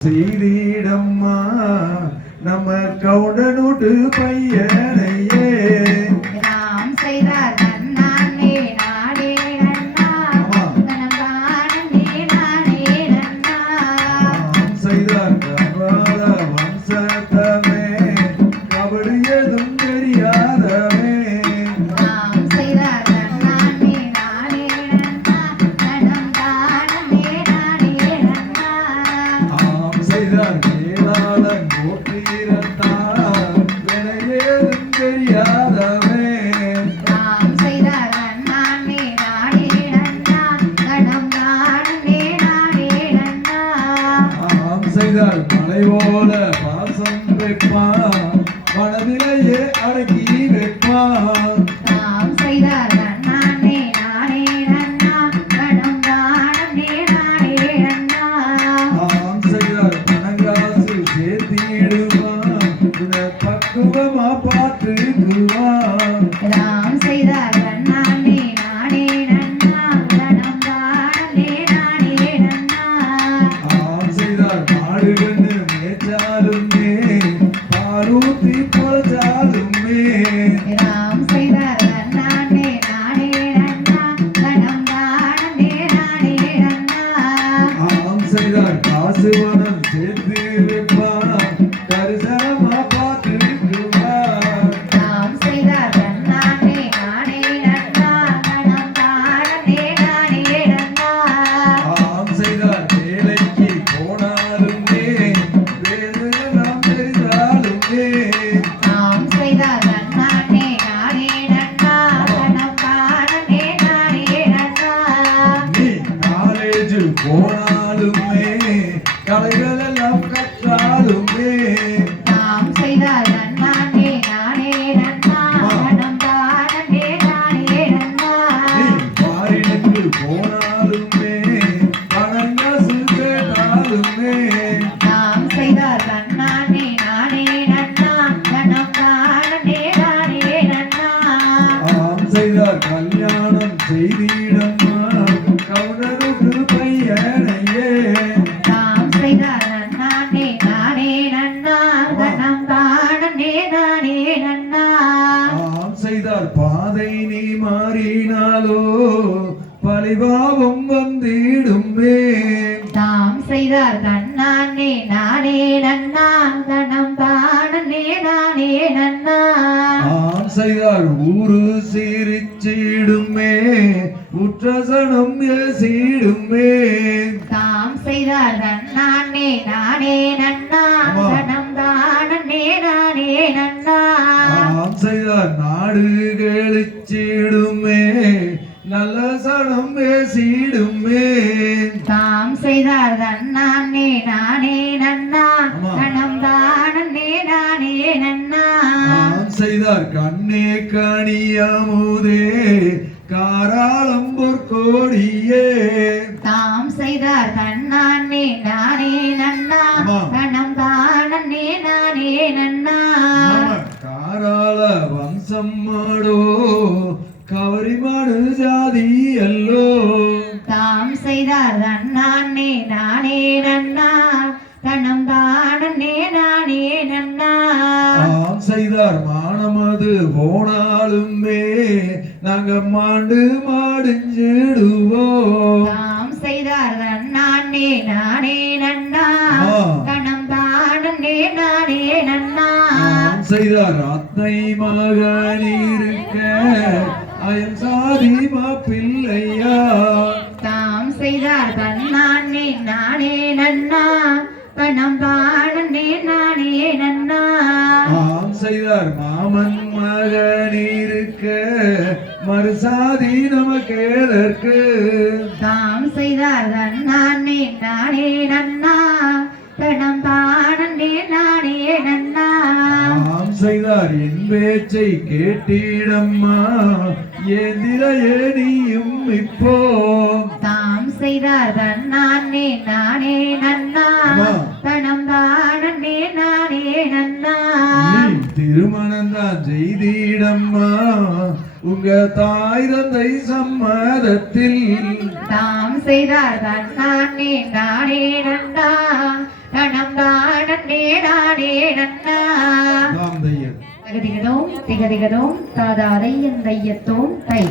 செய்திடம்மா நம்ம கவுண்டனோடு பையனையே நாம் செய்தார் நன்னானே நாடே நன்னா நனபானே நாடே நன்னா செய்தார் கர்வாத வம்சத்தமே கபடி எதும் தெரியாதவே நாம் செய்தார் நன்னானே நாடே நன்னா நனபானே நாடே நன்னா செய்தார் கேளாளன் போற்றிரத்தார் வினையேதும் தெரியாதவே நாம் செய்தார் நன்னானே நாடே நன்னா நனபானே நாடே நன்னா செய்தார் மலை போல பாசம் வைப்பான் மனதிலேயே அடக்கி வைப்பான் நாம் செய்தார் நன்னானே நாடே நன்னா நனபானே நாடே நன்னா செய்தார் பணங்காசு சேர்த்திடுவான் பக்குவமா பார்த்துக்குவான் நாம் செய்தார் நன்னானே நாடே நன்னா நனபானே நாடே நன்னா செய்தார் மாடு கண்டு மேய்ச்சாலுமே பாலூத்தி பொழைச்சாலுமே நாம் செய்தார் நன்னானே நாடே நன்னா நனபானே நாடே நன்னா செய்தார் காசு வனம் சேர்த்து வைப்பான் தரிசனமா பார்த்துக்குவான் நாம் செய்தார் நன்னானே நாடே நன்னா நனபானே நாடே நன்னா செய்தார் வேலைக்கு போனாலுமே வேதனம் தெரிந்தாலுமே நாம் செய்தார் நன்னானே நாடே நன்னா நனபானே நாடே நன்னா நீ காலேஜ் போனாலுமே கலைகள் எல்லாம் கற்றாலுமே நாம் செய்தார் நன்னானே நாடே நன்னா நனபானே நாடே நன்னா நீ பாரினுக்கு போனாலுமே பணங்காசு கேட்டாலுமே நாம் செய்தார் நன்னானே நாடே நன்னா நனபானே நாடே நன்னா செய்தார் கல்யாணம் செய்திடம்மா கவுண்டருக்கு பையனையே நாம் செய்தார் நன்னானே நாடே நன்னா நனபானே நாடே நன்னா செய்தார் பாதை நீ மாறினாலோ பழிபாவம் வந்திடுமே தாம் செய்தார் நன்னானே நாடே நன்னா நனபானே நாடே நன்னா செய்தார் ஊரு சிரிச்சிடுமே உற்றசனம் ஏசிடுமே தாம் செய்தார் நன்னானே நாடே நன்னா நனபானே நாடே நன்னா செய்தார் நாடு கழிச்சிடுமே நல்ல சனம் ஏசிடுமே தாம் செய்தார் நன்னானே நாடே நன்னா நனபானே நாடே நன்னா செய்தார் கண்ணே கனியமுதே காராளம் பொற்கோடியே தாம் செய்தார் நன்னானே நாடே நன்னா நனபானே நாடே நன்னா காராள வம்சம் மாடோ கவரிமாடு ஜாதி அல்லோ தாம் செய்தார் நன்னானே நாடே நன்னா நனபானே நாடே நன்னா செய்தார் மானமது போனாலுமே நாங்க மாண்டு மாடிஞ்சிடுவோம் தாம் செய்தார் நன்னானே நாடே நன்னா நனபானே நாடே நன்னா செய்தார் அத்தை மகன் இருக்க அயல் சாதி மாப்பிள்ளையா தாம் செய்தார் நன்னானே நாடே நன்னா நனபானே நாடே நன்னா செய்தார் மாமன் மகன் இருக்க மறுசாதி நமக்கு எதற்கு தாம் செய்தார் நன்னானே நாடே நன்னா நனபானே நாடே நன்னா செய்தார் என் பேச்சை கேட்டிடம்மா ஏந்திரையே நீயும் இப்போ தாம் செய்தார் நன்னானே நாடே நன்னா நனபானே நாடே நன்னா திருமணம் தான் செய்திடம்மா உங்க தாய் தந்தை சம்மதத்தில் தாம் செய்தார் தன்னானே நாடே நன்னா நானே நானே நன்னா தாம் தையர் தகதிகதோம் திகதிகதோம் தாதாதை என் தையத்தோம் தை